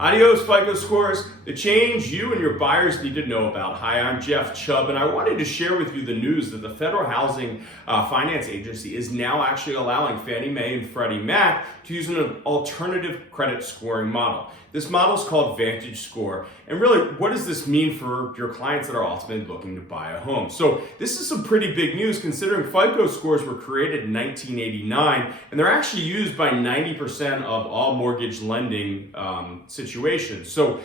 Adios, FICO Scores, the change you and your buyers need to know about. Hi, I'm Jeff Chubb, and I wanted to share with you the news that the Federal Housing Finance Agency is now actually allowing Fannie Mae and Freddie Mac to use an alternative credit scoring model. This model is called Vantage Score. And really, what does this mean for your clients that are ultimately looking to buy a home? So this is some pretty big news considering FICO scores were created in 1989, and they're actually used by 90% of all mortgage lending situations. So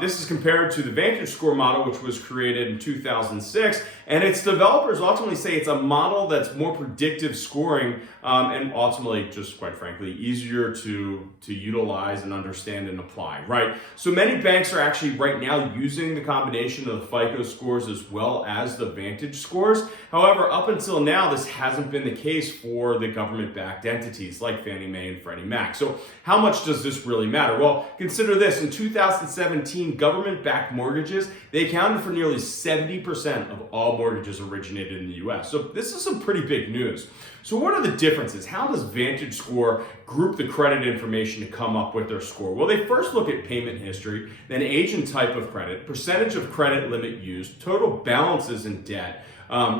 this is compared to the Vantage Score model, which was created in 2006, and its developers ultimately say it's a model that's more predictive scoring and ultimately, just quite frankly, easier to utilize and understand and apply, right? So many banks are actually right now using the combination of the FICO scores as well as the Vantage scores. However, up until now, this hasn't been the case for the government-backed entities like Fannie Mae and Freddie Mac. So how much does this really matter? Well, consider this. In 2017, government-backed mortgages, they accounted for nearly 70% of all mortgages originated in the US. So this is some pretty big news. So what are the differences? How does Vantage Score group the credit information to come up with their score? Well, they first look at payment history, then age and type of credit, percentage of credit limit used, total balances in debt,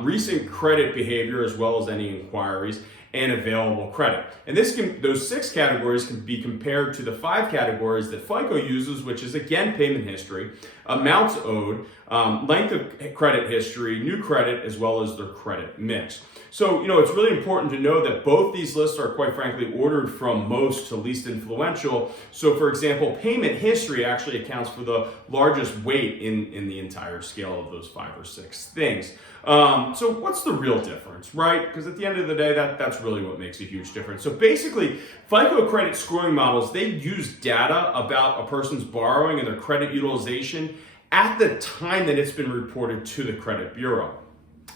recent credit behavior as well as any inquiries, and available credit. And those 6 categories can be compared to the 5 categories that FICO uses, which is again payment history, amounts owed, length of credit history, new credit, as well as their credit mix. So, it's really important to know that both these lists are, quite frankly, ordered from most to least influential. So, for example, payment history actually accounts for the largest weight in the entire scale of those 5 or 6 things. So what's the real difference, right? Because at the end of the day, that's really what makes a huge difference. So basically, FICO credit scoring models, they use data about a person's borrowing and their credit utilization at the time that it's been reported to the credit bureau.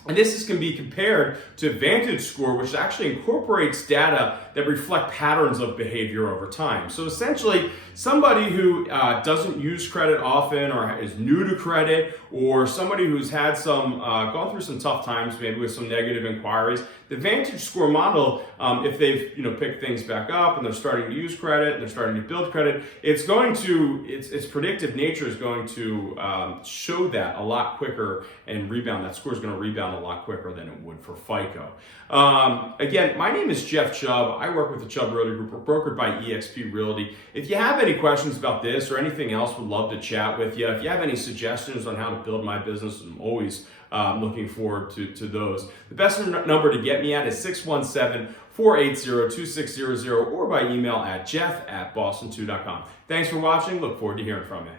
And this can be compared to Vantage Score, which actually incorporates data that reflect patterns of behavior over time. So essentially, somebody who doesn't use credit often or is new to credit, or somebody who's had gone through some tough times, maybe with some negative inquiries, the Vantage Score model, if they've picked things back up and they're starting to use credit and they're starting to build credit, its predictive nature is going to show that a lot quicker and rebound. That score is going to rebound a lot quicker than it would for FICO. Again, my name is Jeff Chubb. I work with the Chubb Realty Group. We're brokered by eXp Realty. If you have any questions about this or anything else, would love to chat with you. If you have any suggestions on how to build my business, I'm always looking forward to those. The best number to get me at is 617-480-2600 or by email at jeff@boston2.com. Thanks for watching. Look forward to hearing from you.